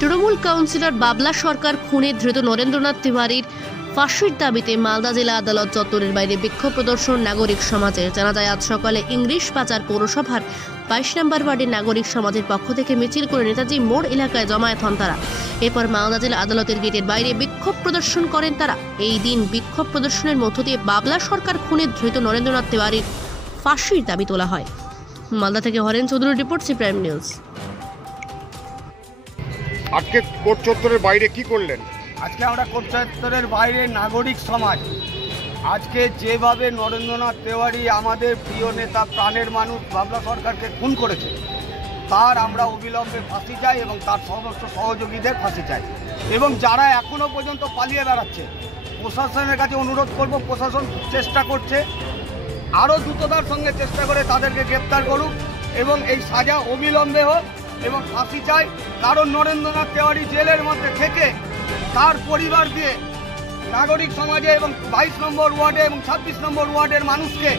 Trinamool councillor বাবলা সরকার খুনে ধৃত নরেন্দ্রনাথ তিওয়ারির ফাঁসির দাবিতে মালদা জেলা আদালত চত্বরের বাইরে বিক্ষোভ প্রদর্শন নাগরিক সমাজের। জানা যায় আজ সকালে ইংলিশ বাজার পৌরসভার 22 নম্বর ওয়ার্ডের নাগরিক সমাজের পক্ষ থেকে মিছিল করে নেতাজি মোড় এলাকায় জমায়েত হন তারা। এরপর মালদা জেলা আদালতের গেটের বাইরে বিক্ষোভ প্রদর্শন করেন তারা। এই দিন বিক্ষোভ প্রদর্শনের মধ্য দিয়ে বাবলা সরকার খুনে ধৃত নরেন্দ্রনাথ তিওয়ারির ফাঁসির দাবি তোলা হয়। মালদা থেকে হরেন চৌধুরীর রিপোর্ট, সি প্রাইম নিউজ। আজকে কোর্ট চত্বরের বাইরে কি করলেন? আজকে আমরা কোর্ট চত্বরের বাইরে নাগরিক সমাজ আজকে যেভাবে নরেন্দ্রনাথ তিওয়ারি আমাদের প্রিয় নেতা, প্রাণের মানুষ বাবলা সরকারকে খুন করেছে, তার আমরা অবিলম্বে ফাঁসি চাই এবং তার সমস্ত সহযোগীদের ফাঁসি চাই। এবং যারা এখনও পর্যন্ত পালিয়ে বেড়াচ্ছে, প্রশাসনের কাছে অনুরোধ করব, প্রশাসন চেষ্টা করছে, আরও দ্রুততার সঙ্গে চেষ্টা করে তাদেরকে গ্রেপ্তার করুক এবং এই সাজা অবিলম্বে হোক এবং ফাঁসি চাই। কারণ নরেন্দ্রনাথ তিওয়ারি জেলের মধ্যে থেকে তার পরিবার দিয়ে নাগরিক সমাজে এবং 22 নম্বর ওয়ার্ডে এবং 26 নম্বর ওয়ার্ডের মানুষকে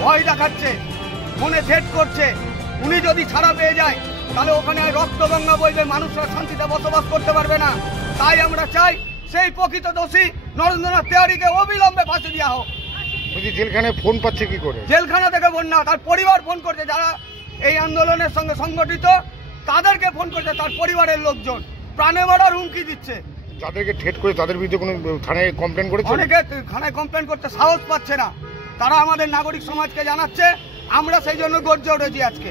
ভয় দেখাচ্ছে, মনে থ্রেট করছে। উনি যদি ছাড়া পেয়ে যায় তাহলে ওখানে রক্তগঙ্গা বইবে, মানুষরা শান্তিতে বসবাস করতে পারবে না। তাই আমরা চাই সেই প্রকৃত দোষী নরেন্দ্রনাথ তিওয়ারিকে অবিলম্বে ফাঁসি দেওয়া হোক। জেলখানায় ফোন পাচ্ছে কি করে? জেলখানা থেকে ফোন না, তার পরিবার ফোন করছে, যারা এই আন্দোলনের সঙ্গে সংগঠিত তাদেরকে ফোন করছে, তার পরিবারের লোকজন প্রাণে মারার হুমকি দিচ্ছে। যাদেরকে ঠেট করে তাদের বিরুদ্ধে কোনো থানায় কমপ্লেন করেছে? অনেকে থানায় কমপ্লেন করতে সাহস পাচ্ছে না, তারা আমাদের নাগরিক সমাজকে জানাচ্ছে। আমরা সেই জন্য গর্জে উঠেছি। আজকে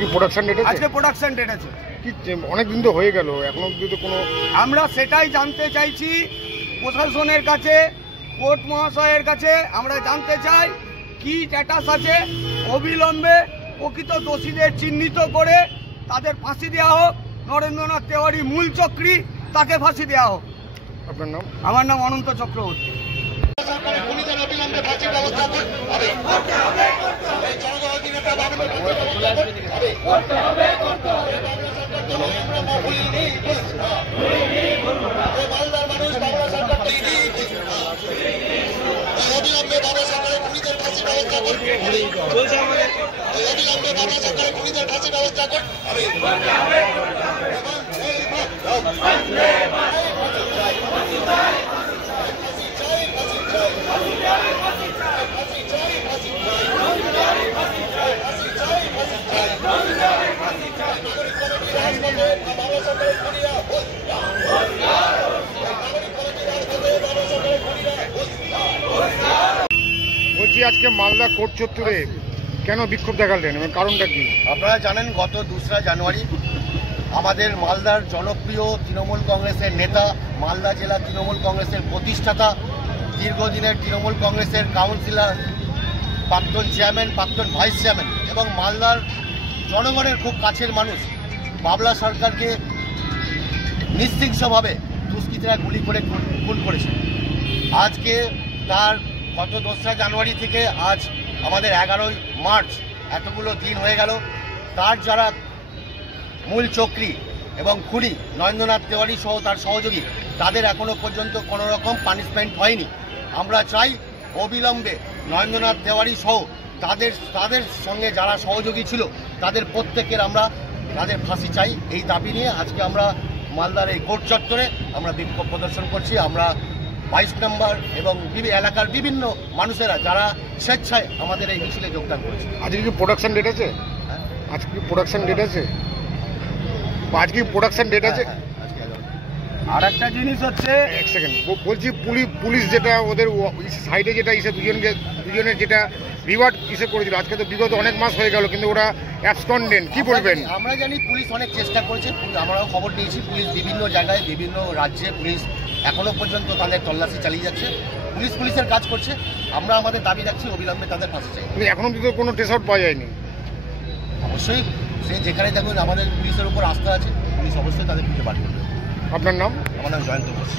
কি প্রোডাকশন ডেট আছে? আজকে প্রোডাকশন ডেট আছে। কি অনেকদিন তো হয়ে গেল, এখনো অবধি কোনো। আমরা সেটাই জানতে চাইছি প্রশাসনের কাছে, কোর্ট মহাশয়ের কাছে আমরা জানতে চাই কি স্ট্যাটাস আছে। অবিলম্বে প্রকৃত দোষীদের চিহ্নিত করে তাদের ফাঁসি দেওয়া হোক। নরেন্দ্রনাথ তিওয়ারি মূল চক্রী, তাকে ফাঁসি দেওয়া হোক। আপনার নাম? আমার নাম অনন্ত চক্রবর্তী। বলছি আজকে মালদা কোর্ট চত্বরে কেন বিক্ষোভ দেখালেন এবং কারণটা কি? আপনারা জানেন গত 2রা জানুয়ারি আমাদের মালদার জনপ্রিয় তৃণমূল কংগ্রেসের নেতা, মালদা জেলা তৃণমূল কংগ্রেসের প্রতিষ্ঠাতা, দীর্ঘদিনের তৃণমূল কংগ্রেসের কাউন্সিলর, প্রাক্তন চেয়ারম্যান, প্রাক্তন ভাইস চেয়ারম্যান এবং মালদার জনগণের খুব কাছের মানুষ বাবলা সরকারকে নিঃশৃঙ্খলভাবে দুষ্কৃতীরা গুলি করে খুন করেছে। আজকে তার গত 2রা জানুয়ারি থেকে আজ আমাদের 11ই মার্চ, এতগুলো দিন হয়ে গেল। তার যারা মূল চক্রী এবং খুনি নরেন্দ্রনাথ তিওয়ারি সহ তার সহযোগী, তাদের এখনো পর্যন্ত কোনো রকম পানিশমেন্ট হয়নি। আমরা চাই অবিলম্বে নরেন্দ্রনাথ তিওয়ারি সহ তাদের সঙ্গে যারা সহযোগী ছিল তাদের প্রত্যেকের আমরা তাদের ফাঁসি চাই। এই দাবি নিয়ে আজকে আমরা মালদার এই কোর্ট চত্বরে আমরা বিক্ষোভ প্রদর্শন করছি। আমরা 22 নম্বর এবং এলাকার বিভিন্ন মানুষেরা যারা স্বেচ্ছায় আমাদের এই মিছিলে যোগদান করেছে। আজকে কি প্রোডাকশন ডেট আছে? আজকে কি প্রোডাকশন ডেট আছে? আজকে প্রোডাকশন ডেট আছে? আর একটা জিনিস হচ্ছে, এক সেকেন্ড বলছি, পুলিশ যেটা ওদের সাইডে যেটা দুজনের যেটা রিওয়ার্ড করেছিল, আজকে তো বিগত অনেক মাস হয়ে গেল কিন্তু ওরা অ্যাবসকন্ডেন্ট, কি বলবেন? আমরা জানি পুলিশ অনেক চেষ্টা করেছে, আমরাও খবর নিয়েছি। পুলিশ বিভিন্ন জায়গায়, বিভিন্ন রাজ্যে পুলিশ এখনো পর্যন্ত তাদের তল্লাশি চালিয়ে যাচ্ছে। পুলিশের কাজ করছে। আমরা আমাদের দাবি রাখছি অবিলম্বে তাদের ফাঁসি চাই। কিন্তু এখনো তো কোনো ট্রেস আউট পাওয়া যায়নি। অবশ্যই সে যেখানে থাকুন, আমাদের পুলিশের উপর আস্থা আছে, পুলিশ অবশ্যই তাদের খুঁজে বার করবে। আপনার নাম? আমার নাম জয়ন্ত ঘোষ।